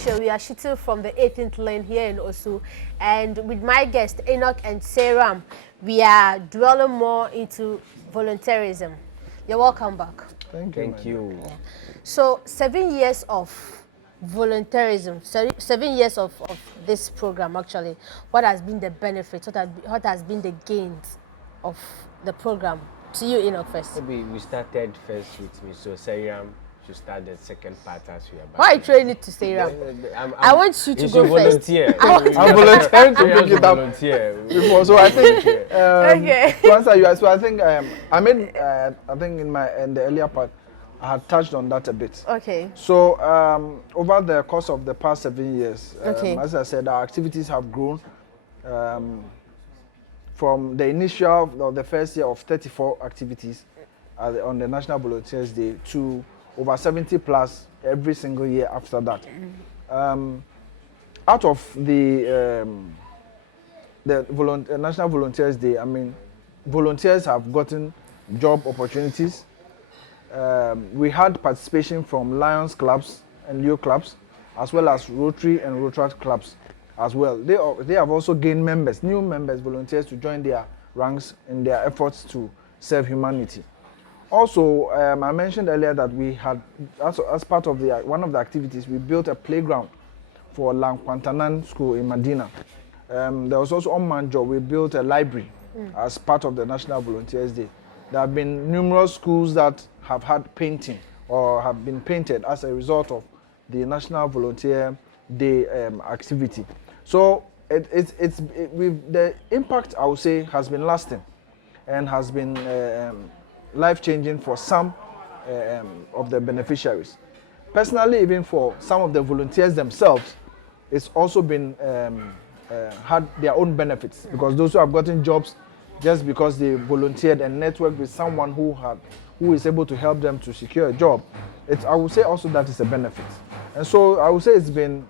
show. We are shooting from the 18th lane here in Osu, and with my guests Enoch and Seram, we are dwelling more into volunteerism. You're welcome back. Thank you. Yeah. So 7 years of volunteerism, 7 years of this program actually. What has been the benefits? What has been the gains of the program? To you, Enoch, first. Maybe we started first with me, so Seram should start the second part as we are back. Why train it to Seram? I want you to go first. I'm volunteering to pick it up before, so I think okay. to answer you, so I think I mean I think in the earlier part I had touched on that a bit. Okay. So over the course of the past 7 years, okay. As I said, our activities have grown. From the initial or the first year of 34 activities on the National Volunteers Day to over 70 plus every single year after that. Out of the National Volunteers Day, I mean, volunteers have gotten job opportunities. We had participation from Lions clubs and Leo clubs, as well as Rotary and Rotaract clubs as well. They have also gained members, new members, volunteers to join their ranks in their efforts to serve humanity. Also, I mentioned earlier that we had, as part of one of the activities, we built a playground for Langkwantanan School in Medina. There was also on Manjo, we built a library as part of the National Volunteers Day. There have been numerous schools that have had painting or have been painted as a result of the National Volunteer Day activity. So the impact, I would say, has been lasting and has been life-changing for some of the beneficiaries. Personally, even for some of the volunteers themselves, it's also been had their own benefits, because those who have gotten jobs just because they volunteered and networked with someone who is able to help them to secure a job, I would say also that is a benefit. And so I would say it's been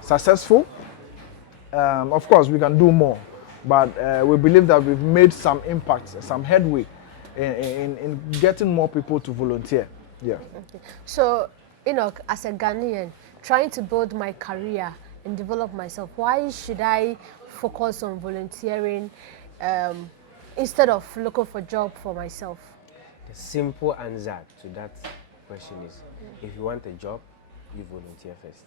successful. Of course, we can do more, but we believe that we've made some impact, some headway in getting more people to volunteer. Yeah. Okay. So, Enoch, as a Ghanaian, trying to build my career and develop myself, why should I focus on volunteering instead of looking for a job for myself? The simple answer to that question is, if you want a job, you volunteer first.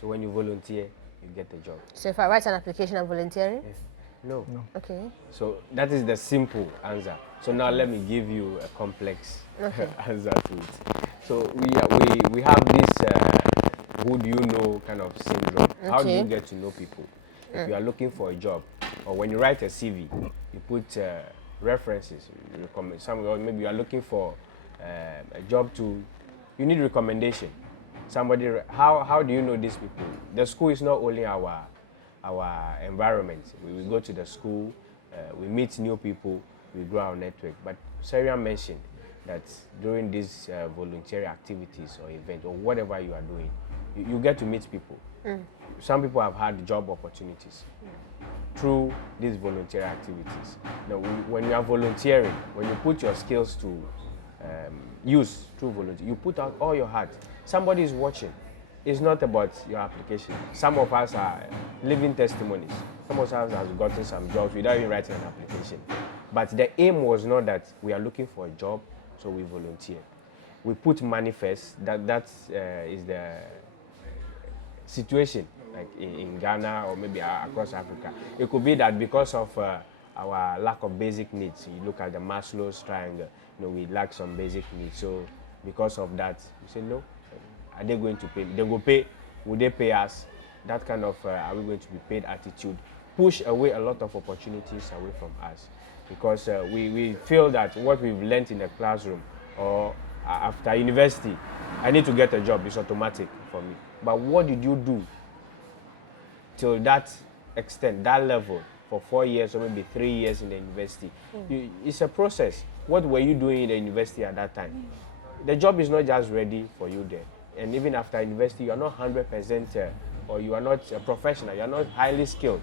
So when you volunteer, you get the job. So if I write an application, I'm volunteering? Yes. No. Okay. So that is the simple answer. So now let me give you a complex answer to it. So we have this who do you know kind of syndrome. Okay. How do you get to know people? If you are looking for a job, or when you write a CV, you put references. You recommend maybe you are looking for a job you need recommendation. Somebody, how do you know these people? The school is not only our environment. We go to the school, we meet new people, we grow our network. But Sarah mentioned that during these voluntary activities or events or whatever you are doing, you get to meet people. Some people have had job opportunities through these voluntary activities. Now, when you are volunteering, when you put your skills to use through volunteer, you put out all your heart. Somebody is watching. It's not about your application. Some of us are living testimonies. Some of us have gotten some jobs without even writing an application. But the aim was not that we are looking for a job, so we volunteer. We put money first. That is the situation, like in Ghana or maybe across Africa. It could be that because of our lack of basic needs, you look at the Maslow's triangle, we lack some basic needs. So because of that, we say no. Are they going to pay? They will pay. Will they pay us? That kind of are we going to be paid attitude push away a lot of opportunities away from us, because we feel that what we've learned in the classroom or after university, I need to get a job, it's automatic for me. But what did you do till that extent, that level, for 4 years or maybe 3 years in the university? It's a process. What were you doing in the university at that time? The job is not just ready for you there. And even after university, you are not 100% or you are not a professional, you are not highly skilled.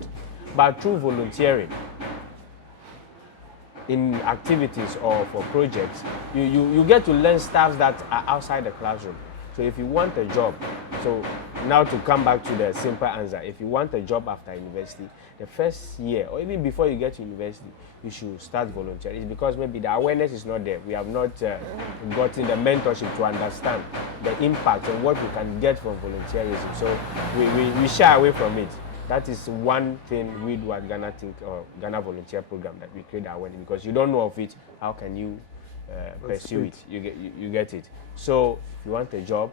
But through volunteering in activities or for projects, you get to learn stuff that are outside the classroom. So if you want a job, so now to come back to the simple answer, if you want a job after university, the first year or even before you get to university, you should start volunteering. It's because maybe the awareness is not there. We have not gotten the mentorship to understand the impact and what we can get from volunteerism. So we shy away from it. That is one thing we do at GhanaThink or Ghana Volunteer Program, that we create awareness, because you don't know of it. How can you pursue it? You get it. So if you want a job,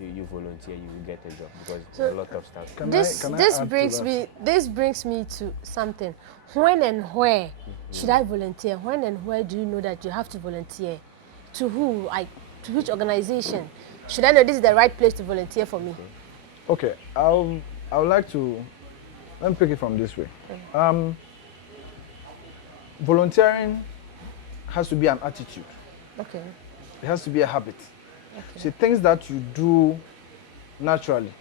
you volunteer, you will get a job, because there's a lot of stuff. This brings me to something. When and where should I volunteer? When and where do you know that you have to volunteer? To who? To which organization? Should I know this is the right place to volunteer for me? Okay, I would like to, let me pick it from this way. Volunteering has to be an attitude. Okay. It has to be a habit. Okay. See, things that you do naturally.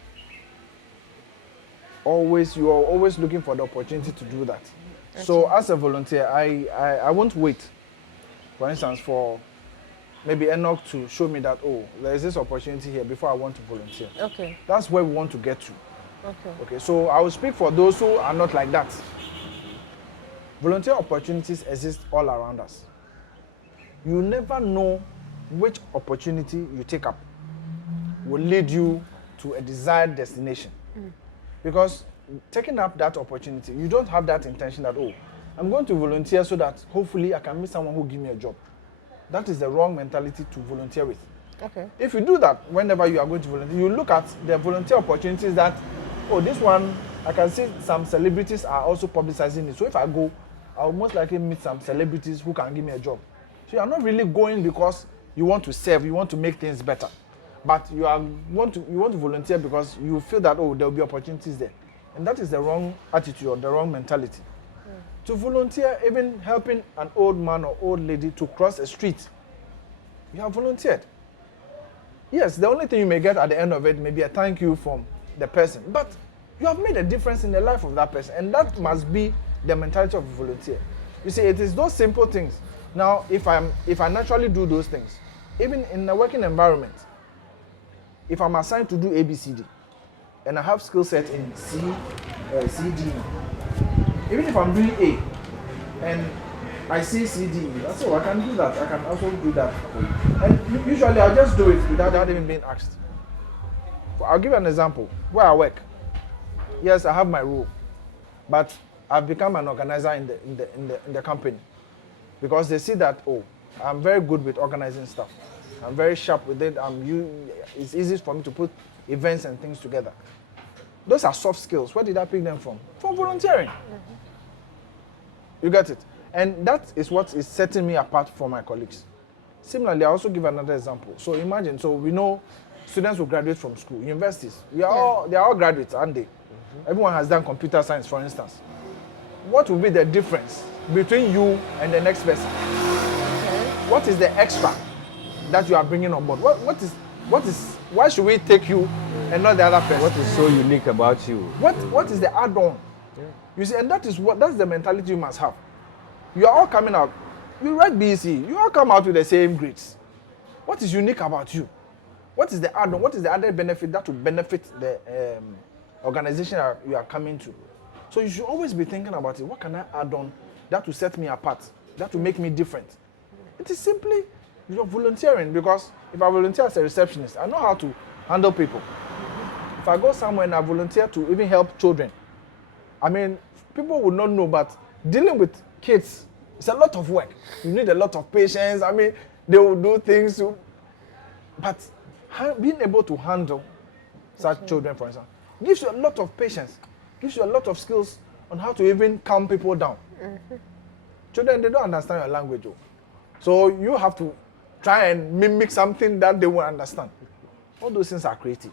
You are always looking for the opportunity to do that. Okay. So as a volunteer, I won't wait, for instance, for maybe Enoch to show me that, oh, there is this opportunity here before I want to volunteer. Okay. That's where we want to get to. Okay. Okay, so I will speak for those who are not like that. Volunteer opportunities exist all around us. You never know which opportunity you take up will lead you to a desired destination. Because taking up that opportunity, you don't have that intention that, oh, I'm going to volunteer so that hopefully I can meet someone who will give me a job. That is the wrong mentality to volunteer with. Okay. If you do that, whenever you are going to volunteer, you look at the volunteer opportunities that, oh, this one, I can see some celebrities are also publicizing it. So if I go, I'll most likely meet some celebrities who can give me a job. So you are not really going because you want to serve, you want to make things better. But you want to volunteer because you feel that, oh, there will be opportunities there. And that is the wrong attitude or the wrong mentality. To volunteer, even helping an old man or old lady to cross a street, you have volunteered. Yes, the only thing you may get at the end of it may be a thank you from the person, but you have made a difference in the life of that person, and that must be the mentality of a volunteer. You see, it is those simple things. Now, if I naturally do those things, even in a working environment, if I'm assigned to do ABCD, and I have skill set in C, D, even if I'm doing A, and I see CD, that's all, I can do that. I can also do that. And usually I'll just do it without even being asked. I'll give you an example. Where I work, yes, I have my role, but I've become an organizer in the company, because they see that, oh, I'm very good with organizing stuff. I'm very sharp with it. It's easy for me to put events and things together. Those are soft skills. Where did I pick them from? From volunteering. You get it? And that is what is setting me apart from my colleagues. Similarly, I also give another example. So imagine, so we know students will graduate from school, universities. They are all graduates, aren't they? Everyone has done computer science, for instance. What will be the difference between you and the next person? What is the extra that you are bringing on board? Why should we take you and not the other person? What is so unique about you? What is the add-on? You see, and that's the mentality you must have. You are all coming out. You write BC, you all come out with the same grades. What is unique about you? What is the add-on? What is the added benefit that will benefit the organization you are coming to? So you should always be thinking about it. What can I add on that will set me apart? That will make me different? It is simply volunteering, because if I volunteer as a receptionist, I know how to handle people. If I go somewhere and I volunteer to even help children, I mean, people would not know, but dealing with kids, it's a lot of work. You need a lot of patience. I mean, they will do things. But being able to handle such children, for example, gives you a lot of patience, gives you a lot of skills on how to even calm people down. Children, they don't understand your language. So you have to try and mimic something that they will understand. All those things are creative.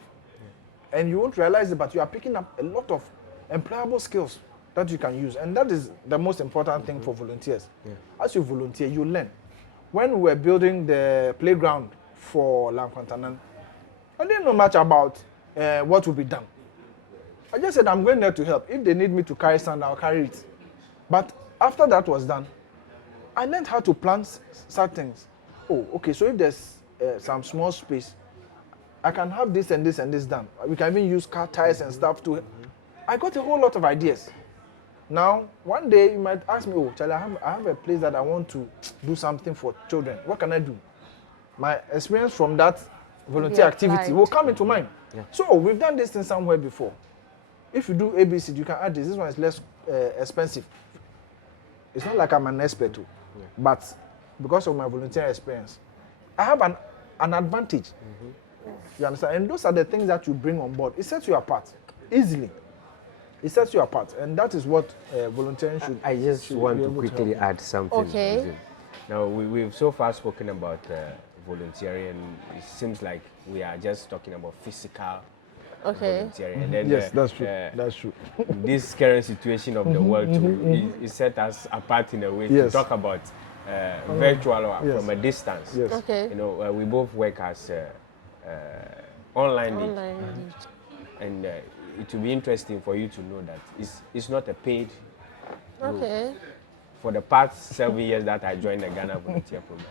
And you won't realize it, but you are picking up a lot of employable skills that you can use. And that is the most important thing for volunteers. As you volunteer, you learn. When we were building the playground for Lankwantanan, I didn't know much about what will be done. I just said, I'm going there to help. If they need me to carry sand, I'll carry it. But after that was done, I learned how to plan such things. Oh, okay, so if there's some small space, I can have this and this and this done. We can even use car tires and stuff to. I got a whole lot of ideas. Now, one day you might ask me, oh, Charlie, I have a place that I want to do something for children. What can I do? My experience from that volunteer activity will come into mind. Yeah. So we've done this thing somewhere before. If you do ABC, you can add this. This one is less expensive. It's not like I'm an expert, but because of my volunteer experience, I have an advantage. You understand? And those are the things that you bring on board. It sets you apart easily. It sets you apart, and that is what volunteering should. I just want to quickly add something. Okay. Now we've so far spoken about volunteering. It seems like we are just talking about physical volunteering. And then, yes, that's true. That's true. This current situation of the world too, it set us apart in a way to talk about virtual or from a distance. Yes. Okay. You know, we both work as online lead. And it will be interesting for you to know that it's not a paid role. Okay. For the past 7 years that I joined the Ghana Volunteer Program,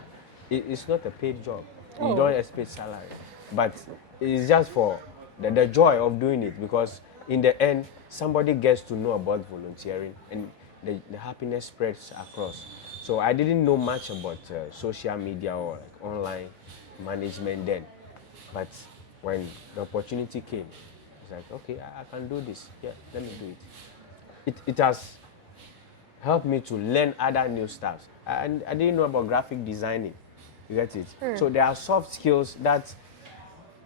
it's not a paid job. You don't expect salary. But it's just for the joy of doing it, because in the end, somebody gets to know about volunteering and the happiness spreads across. So I didn't know much about social media or online management then. But when the opportunity came, it's like, okay, I can do this. Yeah, let me do it. It has helped me to learn other new stuff. And I didn't know about graphic designing. You get it? So there are soft skills that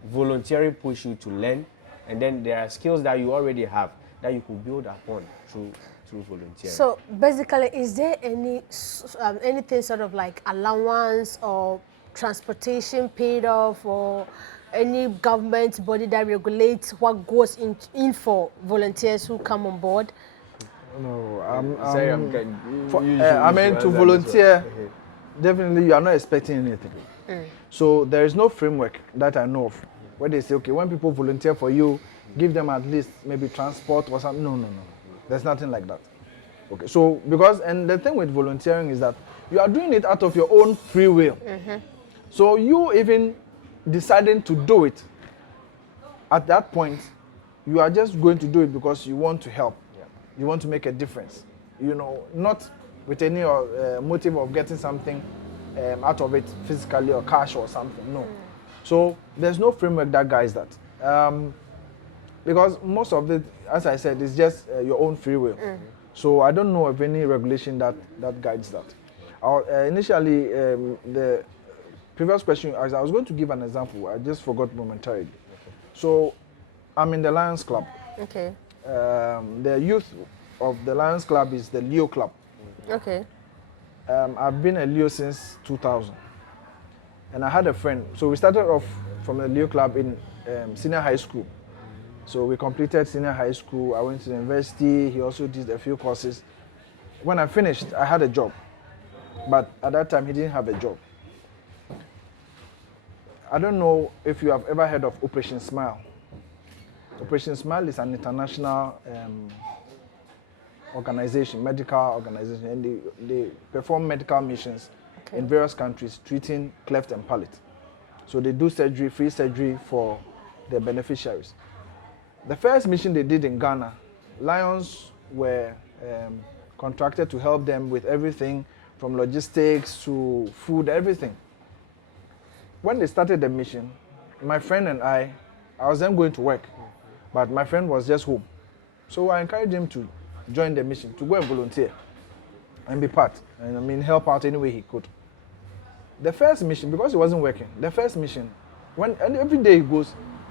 volunteering push you to learn, and then there are skills that you already have that you could build upon through volunteering. So basically, is there any anything sort of like allowance or transportation paid off, or any government body that regulates what goes in for volunteers who come on board? No, I mean, to volunteer, definitely you are not expecting anything. So there is no framework that I know of where they say, okay, when people volunteer for you, give them at least maybe transport or something. No. There's nothing like that. Okay, so and the thing with volunteering is that you are doing it out of your own free will. So you even deciding to do it, at that point, you are just going to do it because you want to help. You want to make a difference. You know, not with any motive of getting something out of it physically or cash or something. No. So there's no framework that guides that. Because most of it, as I said, is just your own free will. So I don't know of any regulation that guides that. Initially, the previous question, I was going to give an example. I just forgot momentarily. So I'm in the Lions Club. Okay. The youth of the Lions Club is the Leo Club. Okay. I've been a Leo since 2000. And I had a friend. So we started off from the Leo Club in senior high school. So we completed senior high school. I went to the university. He also did a few courses. When I finished, I had a job. But at that time, he didn't have a job. I don't know if you have ever heard of Operation Smile. Operation Smile is an international organization, medical organization, and they perform medical missions in various countries treating cleft and palate. So they do surgery, free surgery for their beneficiaries. The first mission they did in Ghana, Lions were contracted to help them with everything from logistics to food, everything. When they started the mission, my friend and I was then going to work, but my friend was just home. So I encouraged him to join the mission, to go and volunteer and be part, and help out any way he could. The first mission, because he wasn't working, the first mission, and every day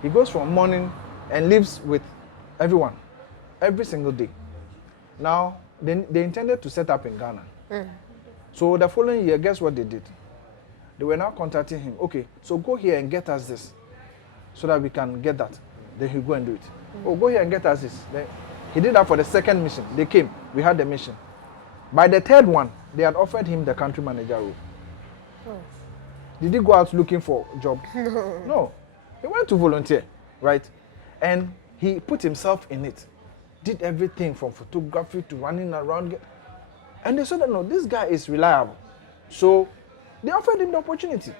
he goes from morning and lives with everyone, every single day. Now, they intended to set up in Ghana. So the following year, guess what they did? They were now contacting him. Okay, so go here and get us this, so that we can get that. Then he'll go and do it. Oh, go here and get us this. Then he did that for the second mission. They came. We had the mission. By the third one, they had offered him the country manager role. Did he go out looking for a job? No. He went to volunteer, right? And he put himself in it. Did everything from photography to running around. And they said that, no, this guy is reliable. So they offered him the opportunity.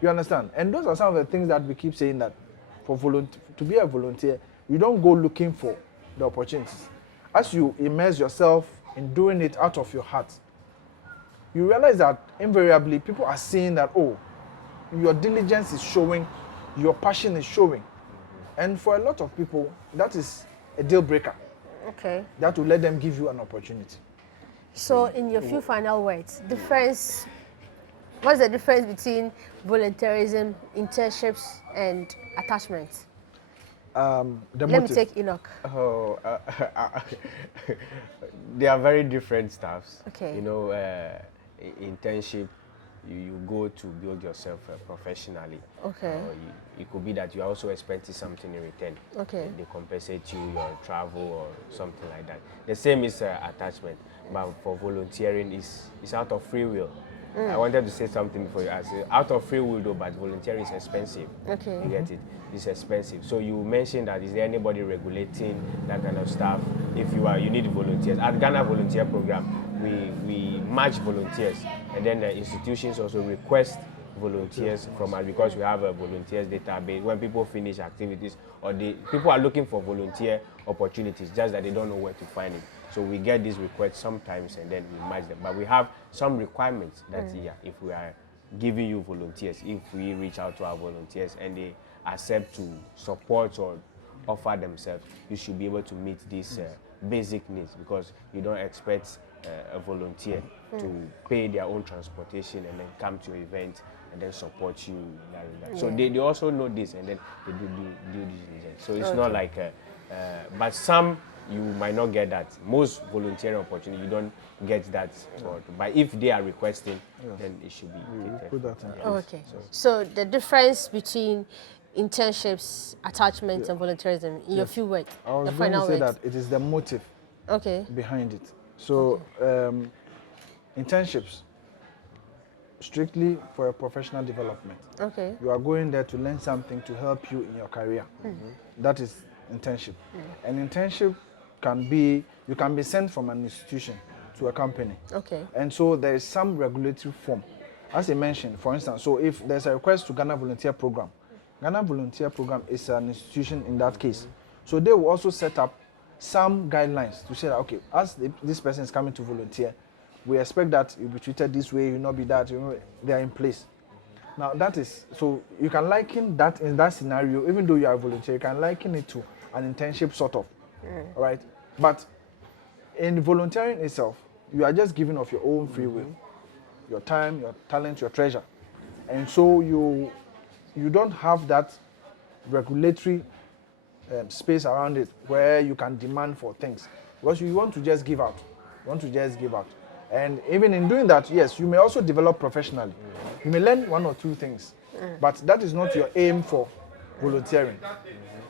You understand? And those are some of the things that we keep saying, that to be a volunteer, you don't go looking for the opportunities. As you immerse yourself in doing it out of your heart, you realize that invariably people are seeing that, oh, your diligence is showing, your passion is showing. And for a lot of people, that is a deal breaker. Okay. That will let them give you an opportunity. So, in your few final words, what's the difference between volunteerism, internships, and attachments? Let me take Enoch. Oh, they are very different stuffs. Okay. You know, internship, you go to build yourself professionally. Okay. It could be that you are also expecting something in return. Okay. They compensate you, your travel or something like that. The same is attachment, but for volunteering, it's out of free will. I wanted to say something before you ask. Out of free will though, but volunteering is expensive. Okay. You get it? It's expensive. So you mentioned that, is there anybody regulating that kind of stuff? If you need volunteers. At Ghana Volunteer Program, we match volunteers, and then the institutions also request volunteers from us, because we have a volunteers database. When people finish activities, or people are looking for volunteer opportunities, just that they don't know where to find it. So we get these requests sometimes, and then we match them. But we have some requirements that if we are giving you volunteers, if we reach out to our volunteers and they accept to support or offer themselves, you should be able to meet these basic needs, because you don't expect a volunteer to pay their own transportation and then come to your event and then support you. So they also know this, and then they do this. So it's not like, but some you might not get that. Most volunteering opportunity, you don't get that. But if they are requesting, then it should be Put that in. Okay. So the difference between internships, attachments, and volunteerism, in your few words, I was the going to final say words. that it is the motive behind it. So internships, strictly for your professional development. Okay. You are going there to learn something to help you in your career. That is internship. An internship you can be sent from an institution to a company. Okay. And so there is some regulatory form. As I mentioned, for instance, so if there's a request to Ghana Volunteer Program is an institution in that case. So they will also set up some guidelines to say that, okay, as this person is coming to volunteer, we expect that you'll be treated this way, you'll not be that, they are in place. Now so you can liken that in that scenario, even though you are a volunteer, you can liken it to an internship sort of, all right? But in volunteering itself, you are just giving of your own free will, your time, your talent, your treasure. And so you don't have that regulatory space around it where you can demand for things, because you want to just give out. And even in doing that, yes, you may also develop professionally. You may learn one or two things, but that is not your aim for volunteering.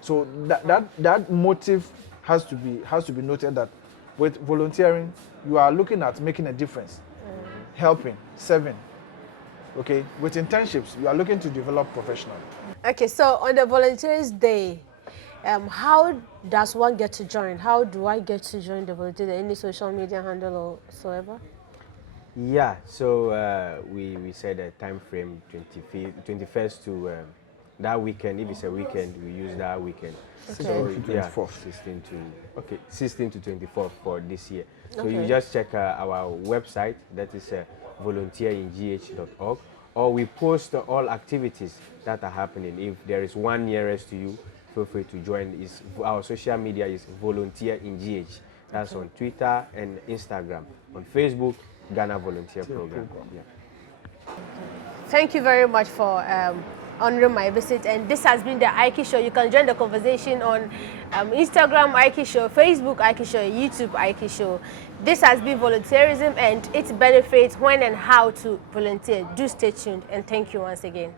So that motive has to be noted, that with volunteering, you are looking at making a difference, helping, serving. Okay, with internships, you are looking to develop professionally. Okay, so on the Volunteers Day, how does one get to join? How do I get to join the Volunteer Day? Any social media handle or whatsoever? Yeah, so we said a time frame 21st to that weekend. If it's a weekend, we use that weekend. Okay. So, to 24th. 16 to 24th for this year. So Okay. you just check our website, that is volunteeringh.org, or we post all activities that are happening. If there is one nearest to you, feel free to join. Our social media is Volunteer in GH. That's on Twitter and Instagram. On Facebook, Ghana Volunteer Program. Yeah. Thank you very much for honoring my visit, and this has been the Aiki Show. You can join the conversation on Instagram Aiki Show, Facebook Aiki Show, YouTube Aiki Show. This has been volunteerism and its benefits, when and how to volunteer. Do stay tuned, and thank you once again.